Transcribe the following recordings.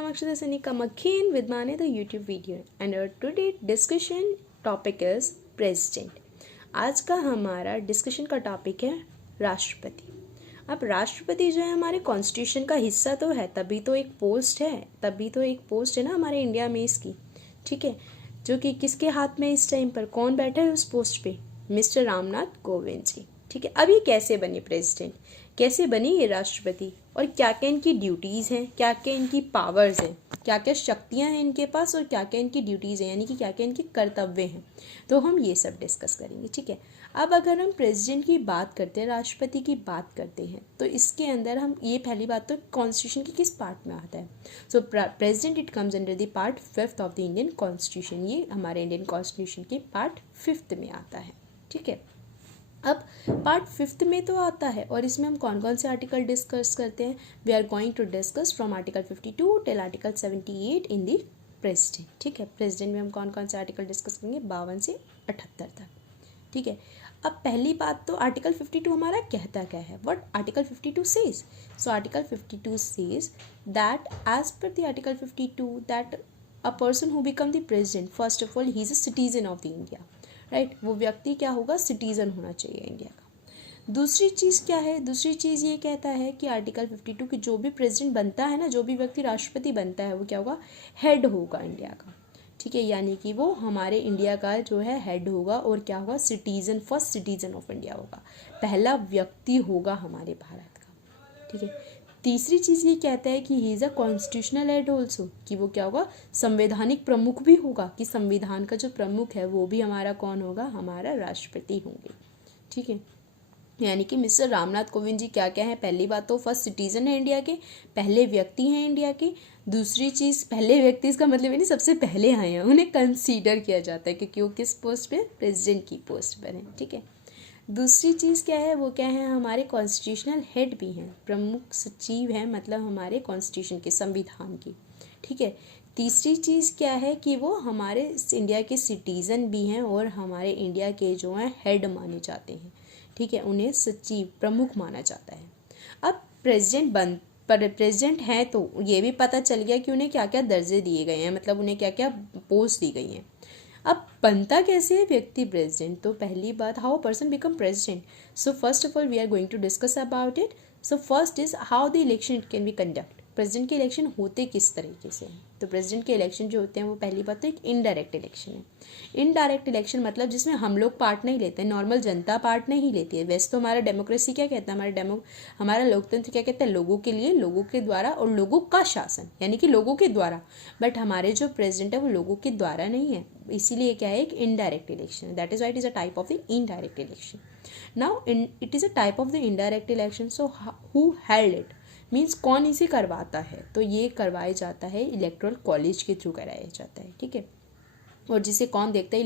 am Akshita Sanika again with my another YouTube video and our today discussion topic is president. आज का हमारा discussion का topic है राष्ट्रपति। अब राष्ट्रपति जो है हमारे कॉन्स्टिट्यूशन का हिस्सा तो है, तभी तो एक पोस्ट है ना हमारे इंडिया में इसकी, ठीक है, जो कि किसके हाथ में इस टाइम पर कौन बैठा है उस पोस्ट पे, मिस्टर रामनाथ कोविंद जी, ठीक है। अब ये कैसे बने प्रेसिडेंट, कैसे बने ये राष्ट्रपति और क्या क्या इनकी ड्यूटीज़ हैं, क्या क्या इनकी पावर्स हैं, क्या क्या शक्तियां हैं इनके पास और क्या क्या इनकी ड्यूटीज़ हैं, यानी कि क्या क्या इनके कर्तव्य हैं, तो हम ये सब डिस्कस करेंगे, ठीक है। अब अगर हम प्रेसिडेंट की बात करते हैं, राष्ट्रपति की बात करते हैं, तो इसके अंदर हम ये पहली बात तो कॉन्स्टिट्यूशन के किस पार्ट में आता है। सो president it comes under the part 5th of the Indian constitution, ये हमारे इंडियन कॉन्स्टिट्यूशन के पार्ट 5th में आता है, ठीक है। अब पार्ट 5th में तो आता है और इसमें हम कौन कौन से आर्टिकल डिस्कस करते हैं। We are going to discuss from article 52 till article 78 in the president, ठीक है। प्रेसिडेंट में हम कौन कौन से आर्टिकल डिस्कस करेंगे, 52 से 78 तक, ठीक है। अब पहली बात तो आर्टिकल 52 हमारा कहता क्या है, what article 52 says. So article 52 says that as per the article 52 that a person who become the president first of all he is a citizen of the India, right. वो व्यक्ति क्या होगा, सिटीजन होना चाहिए इंडिया का। दूसरी चीज़ क्या है, दूसरी चीज़ ये कहता है कि आर्टिकल 52 की जो भी प्रेसिडेंट बनता है ना, जो भी व्यक्ति राष्ट्रपति बनता है वो क्या होगा, हेड होगा इंडिया का, ठीक है। यानी कि वो हमारे इंडिया का जो है हेड होगा और क्या होगा, citizen, first citizen of India होगा, पहला व्यक्ति होगा हमारे भारत का, ठीक है। तीसरी चीज़ ये कहता है कि he is a constitutional head also, कि वो क्या होगा, संवैधानिक प्रमुख भी होगा, कि संविधान का जो प्रमुख है वो भी हमारा कौन होगा, हमारा राष्ट्रपति होंगे, ठीक है। यानी कि मिस्टर रामनाथ कोविंद जी क्या क्या है, पहली बात तो फर्स्ट सिटीजन है इंडिया के, पहले व्यक्ति हैं इंडिया के। दूसरी चीज़, पहले व्यक्ति इसका मतलब है नहीं सबसे पहले आए हैं, उन्हें कंसीडर किया जाता है क्योंकि वो किस पोस्ट पे, प्रेसिडेंट की पोस्ट पर है, ठीक है। दूसरी चीज़ क्या है, वो क्या है, हमारे कॉन्स्टिट्यूशनल हेड भी हैं, प्रमुख सचिव हैं, मतलब हमारे कॉन्स्टिट्यूशन के, संविधान की, ठीक है। तीसरी चीज़ क्या है कि वो हमारे इंडिया के सिटीज़न भी हैं और हमारे इंडिया के जो हैं हेड माने जाते हैं, ठीक है, उन्हें सचिव, प्रमुख माना जाता है। अब प्रेसिडेंट हैं तो ये भी पता चल गया कि उन्हें क्या क्या दर्जे दिए गए हैं, मतलब उन्हें क्या क्या पोस्ट दी गई हैं। अब बनता कैसे है व्यक्ति प्रेसिडेंट, तो पहली बात, how a person become president. So first of all we are going to discuss about it. So first is how the election can be conduct, president के इलेक्शन होते किस तरीके से हैं। तो प्रेसिडेंट के इलेक्शन जो होते हैं वो पहली बात तो एक इनडायरेक्ट इलेक्शन है। इनडायरेक्ट इलेक्शन मतलब जिसमें हम लोग पार्ट नहीं लेते, नॉर्मल जनता पार्ट नहीं लेती है। वैसे तो हमारा डेमोक्रेसी क्या कहता है, हमारा लोकतंत्र क्या कहता है, लोगों के लिए, लोगों के द्वारा और लोगों का शासन, यानी कि लोगों के द्वारा। बट हमारे जो प्रेसिडेंट है वो लोगों के द्वारा नहीं है, इसीलिए क्या है, एक indirect election, that is why it is a type of the indirect election. Now it is a type of the indirect election. So who held it means कौन इसे करवाता है, तो ये करवाया जाता है इलेक्टोरल कॉलेज के थ्रू कराया जाता है, ठीक है। और जिसे कौन देखता है,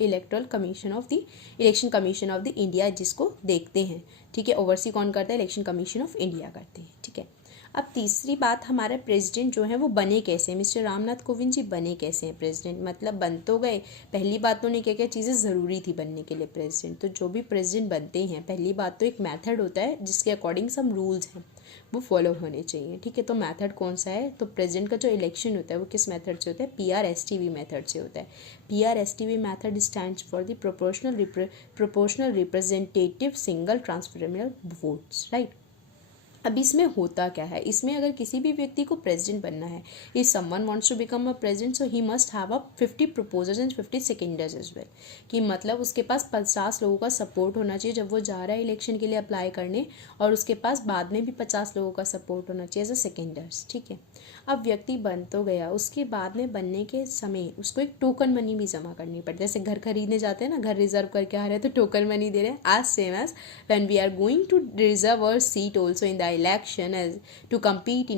electoral commission of the, election commission of the India जिसको देखते हैं, ठीक है। ओवरसी कौन करता है, इलेक्शन कमीशन ऑफ इंडिया करते हैं, ठीक है। अब तीसरी बात, हमारा प्रेसिडेंट जो है वो बने कैसे हैं, मिस्टर रामनाथ कोविंद जी बने कैसे हैं प्रेसिडेंट, मतलब बन तो गए। पहली बात तो उन्हें क्या क्या चीज़ें ज़रूरी थी बनने के लिए प्रेसिडेंट, तो जो भी प्रेसिडेंट बनते हैं पहली बात तो एक मेथड होता है जिसके अकॉर्डिंग सम रूल्स हैं वो फॉलो होने चाहिए, ठीक है। तो मेथड कौन सा है, तो प्रेसिडेंट का जो इलेक्शन होता है वो किस मेथड से होता है, PRSTV मेथड से होता है। PRSTV method stands for the proportional representative single transferable votes, right. अब इसमें होता क्या है, इसमें अगर किसी भी व्यक्ति को प्रेसिडेंट बनना है, if someone wants to become a president so he must have a 50 proposers and 50 seconders as well, कि मतलब उसके पास 50 लोगों का सपोर्ट होना चाहिए जब वो जा रहा है इलेक्शन के लिए अप्लाई करने, और उसके पास बाद में भी 50 लोगों का सपोर्ट होना चाहिए एज अ सेकेंडर्स, ठीक है। अब व्यक्ति बन तो गया, उसके बाद में बनने के समय उसको एक टोकन मनी भी जमा करनी पड़ती है, जैसे घर खरीदने जाते हैं ना, घर रिजर्व करके आ रहे हैं तो टोकन मनी दे रहे हैं, आज same as when we are going to reserve our seat also in the election as to compete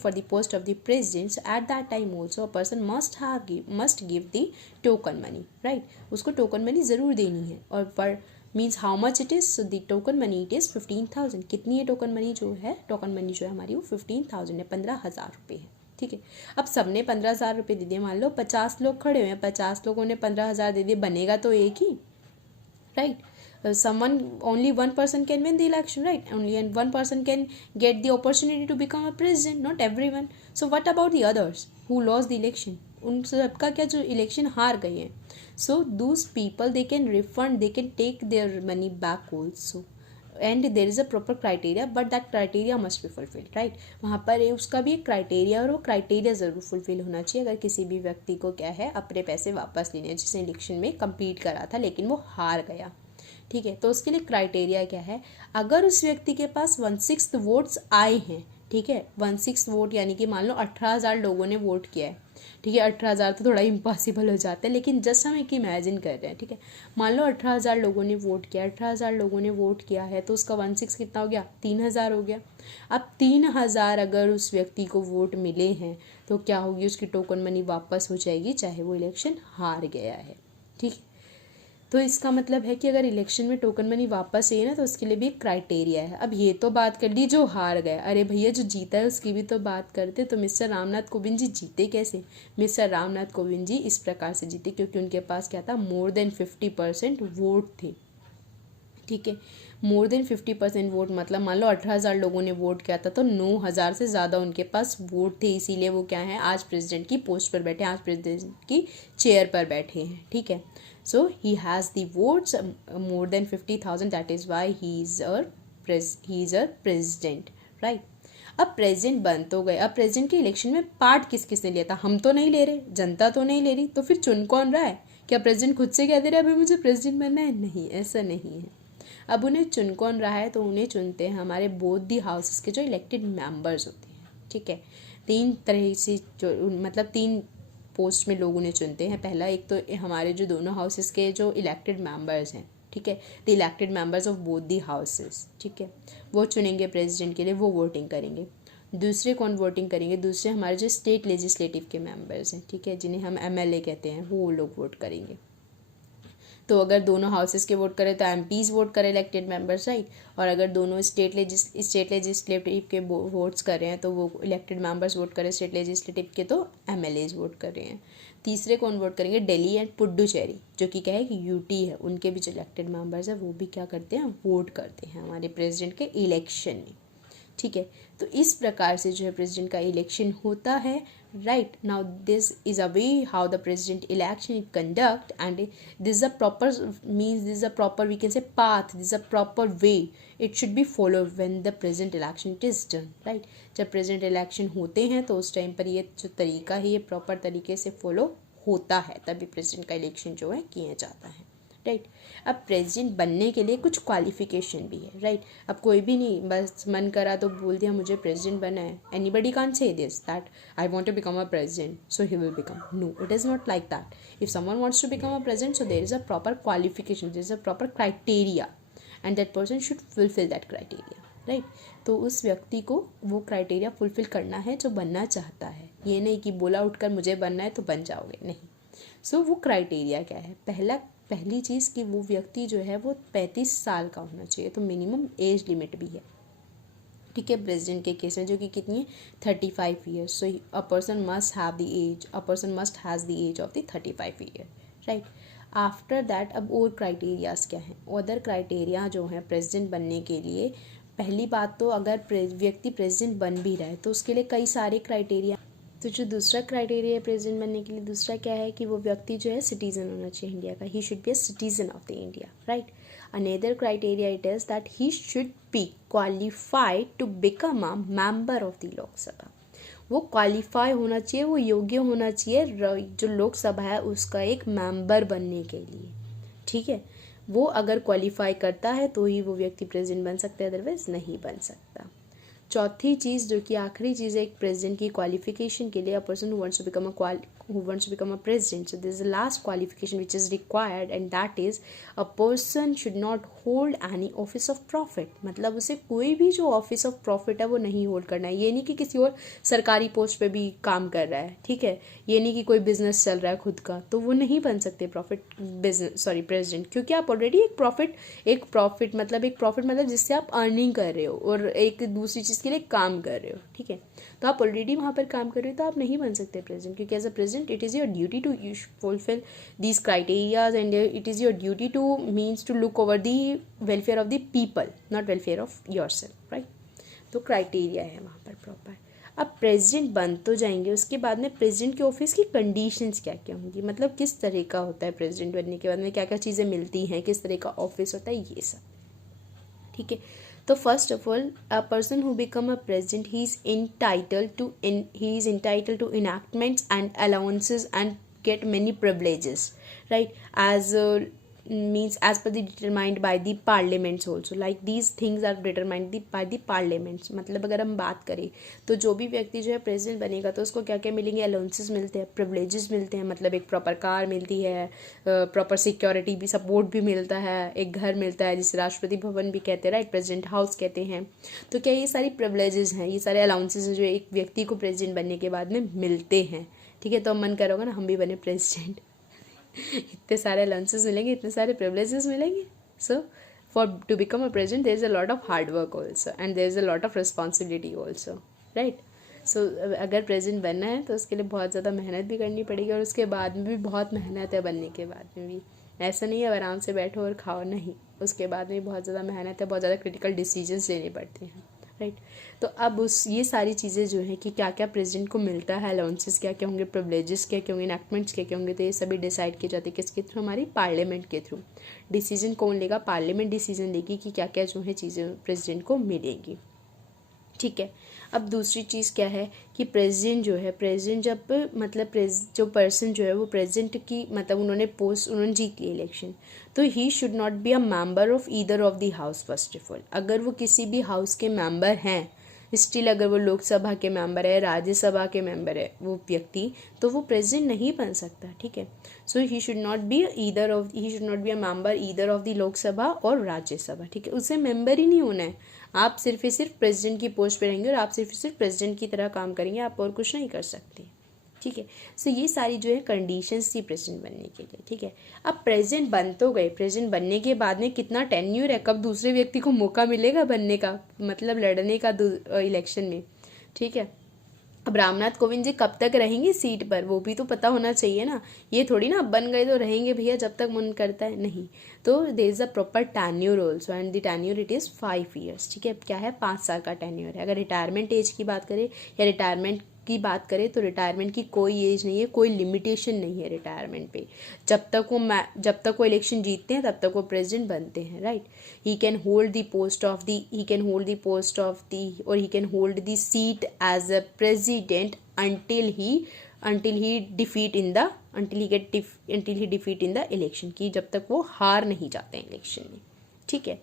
for the post of the president. So at that time also a person must give the token money, right, उसको token money ज़रूर देनी है। और पर means how much it is, so the token money it is 15,000। कितनी है token money जो है, टोकन मनी जो है हमारी वो 15,000 है, 15,000 रुपये है, ठीक है। अब सबने 15,000 रुपये दे दिए, मान लो 50 लोग खड़े हुए हैं, 50 लोगों ने 15,000 दे दिए, बनेगा तो एक ही, right. someone, only one person can win the election, right? Only and one person can get the opportunity to become a president, not everyone. So what about the others who lost the election? उन सबका क्या, जो election हार गए हैं, so those people they can refund, they can take their money back also, and there is a proper criteria, but that criteria must be fulfilled, right? वहाँ पर उसका भी एक क्राइटेरिया, और वो क्राइटेरिया ज़रूर फुलफिल होना चाहिए अगर किसी भी व्यक्ति को क्या है अपने पैसे वापस लेने हैं, जिसने इलेक्शन में कम्पीट करा था लेकिन वो हार गया, ठीक है। तो उसके लिए क्राइटेरिया क्या है, अगर उस व्यक्ति के पास 1/6 वोट्स आए हैं, ठीक है, 1/6 वोट यानी कि मान लो 18,000 लोगों ने वोट किया है, ठीक है। 18,000 तो थोड़ा इम्पॉसिबल हो जाता है, लेकिन जस्ट हम एक इमेजिन कर रहे हैं, ठीक है। मान लो 18,000 लोगों ने वोट किया, 18,000 लोगों ने वोट किया है, तो उसका 1/6 कितना हो गया, 3,000 हो गया। अब 3,000 अगर उस व्यक्ति को वोट मिले हैं तो क्या होगी, उसकी टोकन मनी वापस हो जाएगी, चाहे वो इलेक्शन हार गया है, ठीक। तो इसका मतलब है कि अगर इलेक्शन में टोकन मनी वापस है ना, तो उसके लिए भी एक क्राइटेरिया है। अब ये तो बात कर ली जो हार गया, अरे भैया जो जीता है उसकी भी तो बात करते। तो मिस्टर रामनाथ कोविंद जी जीते कैसे? मिस्टर रामनाथ कोविंद जी इस प्रकार से जीते क्योंकि उनके पास क्या था, मोर देन 50% वोट थे, ठीक है। मोर देन 50% वोट मतलब मान लो 18,000 लोगों ने वोट किया था, तो 9,000 से ज़्यादा उनके पास वोट थे, इसीलिए वो क्या है, आज प्रेसिडेंट की पोस्ट पर बैठे, आज प्रेसिडेंट की चेयर पर बैठे हैं, ठीक है। So he has the votes more than 50,000. That is why he is a president, right? अब प्रेसिडेंट बन तो गए, अब प्रेसिडेंट के इलेक्शन में पार्ट किस किसने लिया था? हम तो नहीं ले रहे, जनता तो नहीं ले रही, तो फिर चुन कौन रहा है? क्या प्रेसिडेंट खुद से कह दे रहे अभी मुझे प्रेसिडेंट बनना है? नहीं, ऐसा नहीं है। अब उन्हें चुन कौन रहा है, तो उन्हें चुनते हैं हमारे बोथ दी हाउसेस के जो इलेक्टेड मेंबर्स होते हैं, ठीक है। 3 तरह से जो मतलब 3 पोस्ट में लोग उन्हें चुनते हैं। पहला एक तो हमारे जो दोनों हाउसेस के जो इलेक्टेड मेंबर्स हैं, ठीक है, the elected members of both the houses, ठीक है, वो चुनेंगे प्रेसिडेंट के लिए, वो वोटिंग करेंगे। दूसरे कौन वोटिंग करेंगे? दूसरे हमारे जो स्टेट लेजिस्लेटिव के मेंबर्स हैं, ठीक है, जिन्हें हम MLA कहते हैं, वो लोग वोट करेंगे। तो अगर दोनों हाउसेस के वोट करें तो MPs वोट करें, इलेक्टेड मेंबर्स, राइट। और अगर दोनों स्टेट लेजिस्लेटिव के वोट्स कर रहे हैं तो वो इलेक्टेड मेंबर्स वोट करें स्टेट लेजिस्लेटिव के, तो MLAs वोट कर रहे हैं। तीसरे कौन वोट करेंगे? दिल्ली एंड पुडुचेरी, जो कि क्या है कि UT है, उनके भी जो इलेक्टेड मेंबर्स है वो भी क्या करते हैं, वोट करते हैं हमारे प्रेसिडेंट के इलेक्शन में, ठीक है। तो इस प्रकार से जो है प्रेसिडेंट का इलेक्शन होता है, right? Now this is a way how the president election is conduct, and this is a proper means, this is a proper, we can say, path, this is a proper way it should be followed when the president election is done, right? जब president election होते हैं तो उस time पर ये जो तरीका है ये प्रॉपर तरीके से फॉलो होता है, तभी प्रेसिडेंट का इलेक्शन जो है किया जाता है, राइट। अब प्रेसिडेंट बनने के लिए कुछ क्वालिफिकेशन भी है, राइट। अब कोई भी नहीं बस मन करा तो बोल दिया मुझे प्रेसिडेंट बनना है। Anybody can't say this that I want to become a president so he will become, no, it is not like that. If someone wants to become a president so there is a proper qualification, there is a proper criteria and that person should fulfil that criteria, right. तो उस व्यक्ति को वो criteria fulfil करना है जो बनना चाहता है, ये नहीं कि बोला उठकर मुझे बनना है तो बन जाओगे, नहीं। सो वो क्राइटेरिया क्या है? पहली चीज़ कि वो व्यक्ति जो है वो 35 साल का होना चाहिए, तो मिनिमम एज लिमिट भी है, ठीक है, प्रेसिडेंट के केस में, जो कि कितनी है, 35 years. So a person must have the age, a person must has the age of the 35 year, right. After that अब और क्राइटेरियाज क्या हैं? अदर क्राइटेरिया जो हैं प्रेसिडेंट बनने के लिए, पहली बात तो अगर व्यक्ति प्रेसिडेंट बन भी रहा है तो उसके लिए कई सारे क्राइटेरिया। तो जो दूसरा क्राइटेरिया है प्रेसिडेंट बनने के लिए, दूसरा क्या है कि वो व्यक्ति जो है सिटीजन होना चाहिए इंडिया का, he should be a citizen of the India, right. Another criteria it is that he should be qualified to become a member of the Lok Sabha. वो क्वालिफाई होना चाहिए, वो योग्य होना चाहिए जो लोकसभा है उसका एक मेंबर बनने के लिए, ठीक है। वो अगर क्वालिफाई करता है तो ही वो व्यक्ति प्रेसिडेंट बन सकता है, अदरवाइज नहीं बन सकता। चौथी चीज़ जो कि आखिरी चीज़ है एक प्रेसिडेंट की क्वालिफिकेशन के लिए, a person who wants to become a president, so this is the last qualification which is required, and that is a person should not hold any office of profit. मतलब उसे कोई भी जो office of profit है वो नहीं hold करना है। ये नहीं कि किसी और सरकारी पोस्ट पे भी काम कर रहा है, ठीक है, ये नहीं कि कोई बिजनेस चल रहा है खुद का, तो वो नहीं बन सकते प्रेसिडेंट, क्योंकि आप ऑलरेडी एक प्रॉफिट मतलब जिससे आप अर्निंग कर रहे हो और एक दूसरी चीज़ के लिए काम कर रहे हो, ठीक है, तो आप ऑलरेडी वहाँ पर काम कर रहे हो, तो आप नहीं बन सकते प्रेसिडेंट, क्योंकि as a president president, it is your duty to fulfill these criteria, and it is your duty to means to look over the welfare of the people, not welfare of yourself, right? तो criteria है वहाँ पर proper. अब president बन तो जाएंगे, उसके बाद में प्रेसिडेंट के ऑफिस की कंडीशंस क्या क्या होंगी, मतलब किस तरह का होता है प्रेसिडेंट बनने के बाद में, क्या क्या चीज़ें मिलती हैं, किस तरह का ऑफिस होता है, ये सब, ठीक है। तो first of all, a person who become a president, he is entitled to enactments and allowances and get many privileges, right? As means as per the determined by the parliaments also, like these things are determined by the parliaments। मतलब अगर हम बात करें तो जो भी व्यक्ति जो है प्रेसिडेंट बनेगा तो उसको क्या क्या मिलेंगे, अलाउंसेस मिलते हैं, प्रिविलेजेस मिलते हैं, मतलब एक प्रॉपर कार मिलती है, प्रॉपर सिक्योरिटी भी, सपोर्ट भी मिलता है, एक घर मिलता है जिसे राष्ट्रपति भवन भी कहते हैं, राइट, प्रेसिडेंट हाउस कहते हैं। तो क्या ये सारी प्रिविलेजेस हैं, ये सारे अलाउंसेस हैं जो एक व्यक्ति को प्रेसिडेंट बनने के बाद में मिलते हैं, ठीक है। तो मन करोगा ना हम भी बने प्रेसिडेंट, इतने सारे अलाउंसेस मिलेंगे, इतने सारे प्रिविलेजेस मिलेंगे। So for to become a president there is a lot of hard work also, and there is a lot of responsibility also, right. So अगर प्रेसिडेंट बनना है तो उसके लिए बहुत ज़्यादा मेहनत भी करनी पड़ेगी, और उसके बाद में भी बहुत मेहनत है बनने के बाद में भी। ऐसा नहीं है आराम से बैठो और खाओ, नहीं, उसके बाद में बहुत ज़्यादा मेहनत है, बहुत ज़्यादा क्रिटिकल डिसीजंस लेने पड़ते हैं, राइट। तो अब ये सारी चीज़ें जो है कि क्या क्या प्रेसिडेंट को मिलता है, अलाउंसेस क्या क्या होंगे, प्रिविलेजेस क्या क्या होंगे, इनैक्टमेंट्स क्या क्या होंगे, तो ये सभी डिसाइड किए जाते हैं किसके थ्रू, हमारी पार्लियामेंट के थ्रू। डिसीजन कौन लेगा, पार्लियामेंट डिसीजन लेगी कि क्या क्या जो है चीज़ें प्रेसिडेंट को मिलेंगी, ठीक है। अब दूसरी चीज़ क्या है कि प्रेसिडेंट जो है, प्रेसिडेंट जब मतलब जो पर्सन जो है वो प्रेसिडेंट की मतलब उन्होंने जीत ली इलेक्शन, तो ही should not be a member of either of the house first of all. अगर वो किसी भी हाउस के मेंबर हैं, स्टिल अगर वो लोकसभा के मेंबर है, राज्यसभा के मेंबर है वो व्यक्ति, तो वो प्रेसिडेंट नहीं बन सकता, ठीक है। So he should not be a member either of the Lok Sabha और राज्यसभा, ठीक है। उसे मेंबर ही नहीं होना है, आप सिर्फ ही सिर्फ प्रेसिडेंट की पोस्ट पे रहेंगे और आप सिर्फ ही सिर्फ प्रेसिडेंट की तरह काम करेंगे, आप और कुछ नहीं कर सकते, ठीक है। सो ये सारी जो है कंडीशंस थी प्रेसिडेंट बनने के लिए, ठीक है। अब प्रेसिडेंट बन तो गए, प्रेसिडेंट बनने के बाद में कितना टेन्यूर है, कब दूसरे व्यक्ति को मौका मिलेगा बनने का, मतलब लड़ने का इलेक्शन में, ठीक है। अब रामनाथ कोविंद जी कब तक रहेंगे सीट पर, वो भी तो पता होना चाहिए ना, ये थोड़ी ना बन गए तो रहेंगे भैया जब तक मन करता है, नहीं। तो there is a proper tenure also, and the tenure it is 5 years, ठीक है। क्या है, 5 साल का टेन्योर है। अगर रिटायरमेंट एज की बात करें या रिटायरमेंट की बात करें तो रिटायरमेंट की कोई एज नहीं है, कोई लिमिटेशन नहीं है रिटायरमेंट पे। जब तक वो इलेक्शन जीतते हैं तब तक वो प्रेसिडेंट बनते हैं, right. He can hold the post of the और he can hold the seat as a president until he defeat in the election, कि जब तक वो हार नहीं जाते हैं इलेक्शन में, ठीक है।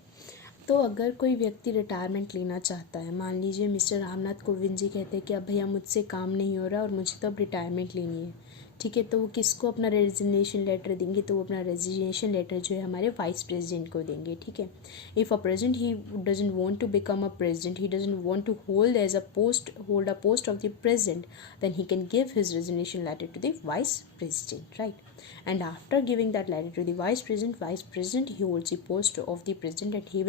तो अगर कोई व्यक्ति रिटायरमेंट लेना चाहता है, मान लीजिए मिस्टर रामनाथ कोविंद जी कहते हैं कि अब भैया मुझसे काम नहीं हो रहा और मुझे तो अब रिटायरमेंट लेनी है, ठीक है। तो वो किसको अपना रेजिग्नेशन लेटर देंगे, तो वो अपना रेजिग्नेशन लेटर जो है हमारे वाइस प्रेसिडेंट को देंगे, ठीक है। If a president he doesn't want to become a president, he doesn't want to hold a post of the president, then he can give his resignation letter to the vice president, right? And after giving that letter to the vice president he holds the post of the president, and he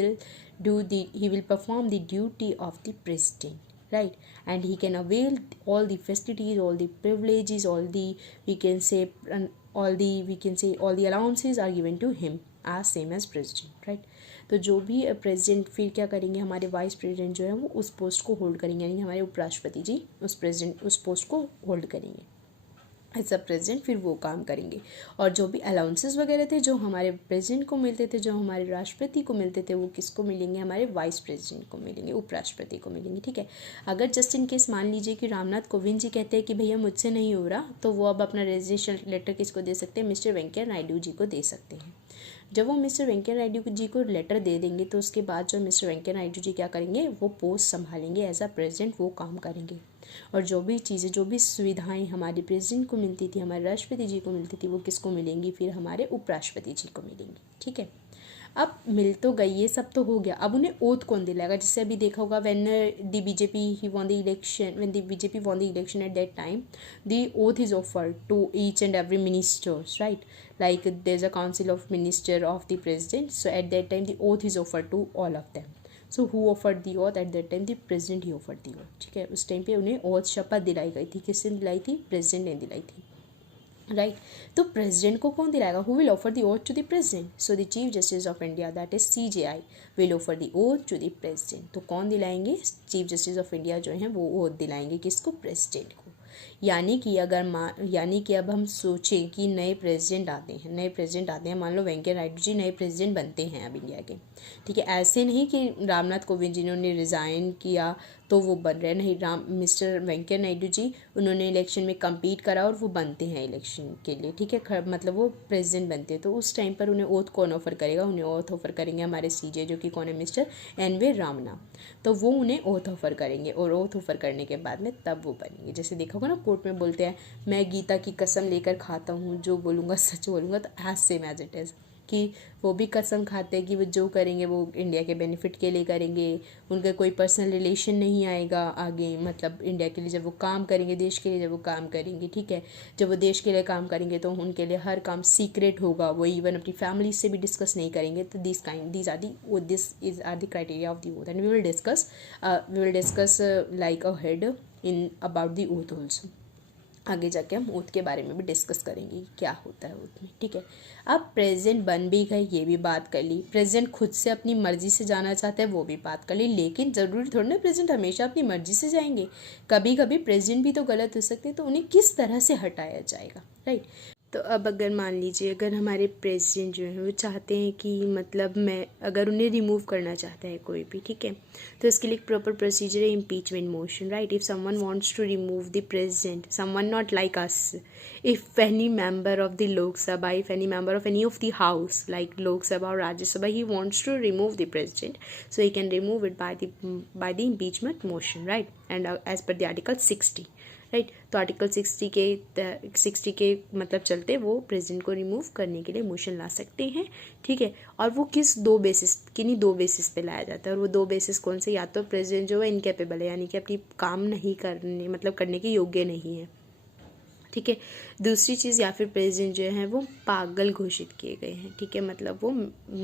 will perform the duty of the president, right? And he can avail all the facilities, all the privileges, all the allowances are given to him as same as president, right? तो जो भी president फिर क्या करेंगे, हमारे vice president जो है वो उस पोस्ट को होल्ड करेंगे, यानी हमारे उपराष्ट्रपति जी उस पोस्ट को होल्ड करेंगे एज अ प्रेसिडेंट, फिर वो काम करेंगे। और जो भी अलाउंसेस वगैरह थे जो हमारे प्रेसिडेंट को मिलते थे, जो हमारे राष्ट्रपति को मिलते थे, वो किसको मिलेंगे, हमारे वाइस प्रेसिडेंट को मिलेंगे, उपराष्ट्रपति को मिलेंगे, ठीक है। अगर जस्ट इन केस मान लीजिए कि रामनाथ कोविंद जी कहते हैं कि भैया मुझसे नहीं हो रहा, तो वो अब अपना रेजिग्नेशन लेटर किसको दे सकते हैं, मिस्टर वेंकैया नायडू जी को दे सकते हैं। जब वो मिस्टर वेंकैया नायडू जी को लेटर दे देंगे तो उसके बाद जो मिस्टर वेंकैया नायडू जी क्या करेंगे, वो पोस्ट संभालेंगे एज अ प्रेसिडेंट, वो काम करेंगे। और जो भी चीज़ें, जो भी सुविधाएं हमारे प्रेसिडेंट को मिलती थी, हमारे राष्ट्रपति जी को मिलती थी, वो किसको मिलेंगी, फिर हमारे उपराष्ट्रपति जी को मिलेंगी, ठीक है। अब मिल तो गई, ये सब तो हो गया, अब उन्हें ओथ कौन दिलाएगा, जिससे अभी देखा होगा when the BJP won the election at that time the oath is offered to each and every ministers, right, like there's a council of minister of the president, so at that time the oath is offered to all of them. So who offered the oath at that time, the president he offered the oath, ठीक है। उस time पे उन्हें oath शपथ दिलाई गई थी, किसने दिलाई थी, प्रेसिडेंट ने दिलाई थी, राइट। तो प्रेसिडेंट को कौन दिलाएगा? Who will offer the oath to the president? So the chief justice of India, that is CJI, will offer the oath to the president. तो कौन दिलाएंगे? चीफ जस्टिस ऑफ इंडिया जो हैं वो ओथ दिलाएंगे किसको? प्रेसिडेंट को। यानी कि अब हम सोचें कि नए प्रेसिडेंट आते हैं, मान लो वेंकैया नायडू जी नए प्रेसिडेंट बनते हैं अब इंडिया के, ठीक है। ऐसे नहीं कि रामनाथ कोविंद जी ने रिज़ाइन किया तो वो बन रहे, नहीं, मिस्टर वेंकैया नायडू जी उन्होंने इलेक्शन में कम्पीट करा और वो बनते हैं इलेक्शन के लिए, ठीक है, मतलब वो प्रेसिडेंट बनते हैं। तो उस टाइम पर उन्हें ओथ कौन ऑफर करेगा? उन्हें ओथ ऑफर करेंगे हमारे CJ जो कि कौन है? मिस्टर NV रामना। तो वो उन्हें ओथ ऑफर करेंगे और ओथ ऑफर करने के बाद में तब वो बनेंगे। जैसे देखा होगा ना, कोर्ट में बोलते हैं मैं गीता की कसम लेकर खाता हूँ, जो बोलूँगा सच बोलूँगा। तो as same as it is कि वो भी कसम खाते हैं कि वो जो करेंगे वो इंडिया के बेनिफिट के लिए करेंगे, उनका कोई पर्सनल रिलेशन नहीं आएगा आगे, मतलब इंडिया के लिए जब वो काम करेंगे, देश के लिए जब वो काम करेंगे, ठीक है, जब वो देश के लिए काम करेंगे तो उनके लिए हर काम सीक्रेट होगा, वो इवन अपनी फैमिली से भी डिस्कस नहीं करेंगे। तो this are the criteria of the oath and we will discuss like a head in about the oath also. आगे जाके हम ओथ के बारे में भी डिस्कस करेंगे क्या होता है ओथ में, ठीक है। अब प्रेसिडेंट बन भी गए, ये भी बात कर ली। प्रेसिडेंट खुद से अपनी मर्जी से जाना चाहते हैं, वो भी बात कर ली। लेकिन ज़रूरी थोड़ा ना प्रेसिडेंट हमेशा अपनी मर्जी से जाएंगे, कभी कभी प्रेसिडेंट भी तो गलत हो सकते हैं, तो उन्हें किस तरह से हटाया जाएगा, राइट। तो अब अगर मान लीजिए अगर हमारे प्रेसिडेंट जो हैं वो चाहते हैं कि मतलब अगर उन्हें रिमूव करना चाहता है कोई भी, ठीक है, तो इसके लिए एक प्रॉपर प्रोसीजर है, impeachment motion, right. If someone wants to remove the president, someone not like us, if any member of the Lok Sabha, if any member of any of the house like Lok Sabha और Rajya Sabha, he wants to remove the president, so he can remove it by the impeachment motion, right. And as per the article 60, right. तो article 60 के मतलब चलते वो president को remove करने के लिए मोशन ला सकते हैं, ठीक है। और वो किन्हीं दो बेसिस पे लाया जाता है, और वो दो बेसिस कौन से? या तो प्रेसिडेंट जो है इनकेपेबल है, यानी कि अपनी काम नहीं करने मतलब करने के योग्य नहीं है, ठीक है। दूसरी चीज़, या फिर प्रेसिडेंट जो है वो पागल घोषित किए गए हैं, ठीक है, मतलब वो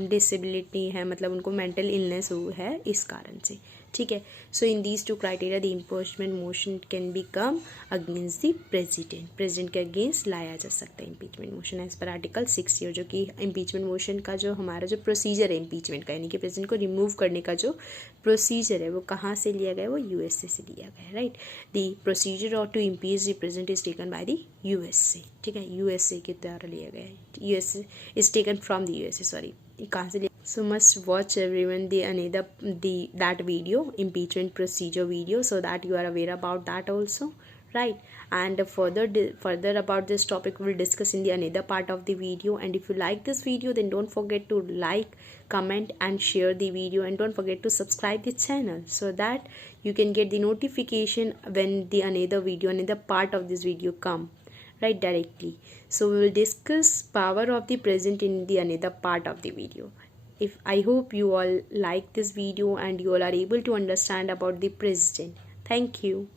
डिसेबिलिटी है, मतलब उनको मेंटल इलनेस है इस कारण से, ठीक है। So in these two criteria the impeachment motion can be come against the president के अगेंस्ट लाया जा सकता है impeachment motion as per article 60, जो कि इम्पीचमेंट मोशन का जो हमारा जो प्रोसीजर है इम्पीचमेंट का, यानी कि प्रेसिडेंट को रिमूव करने का जो प्रोसीजर है वो कहाँ से लिया गया है? वो USA से लिया गया है, राइट। द प्रोसीजर और to impeach the president is taken by the USA, ठीक है, USA के द्वारा लिया गया है, USA is taken from the USA, sorry, कहाँ से लिया? So must watch everyone that video, impeachment procedure video, so that you are aware about that also, right. And further about this topic we'll discuss in the another part of the video. And if you like this video, then don't forget to like, comment and share the video, and don't forget to subscribe the channel so that you can get the notification when the another part of this video come, right, directly. So we will discuss power of the president in the another part of the video. I hope you all like this video and you all are able to understand about the president. Thank you.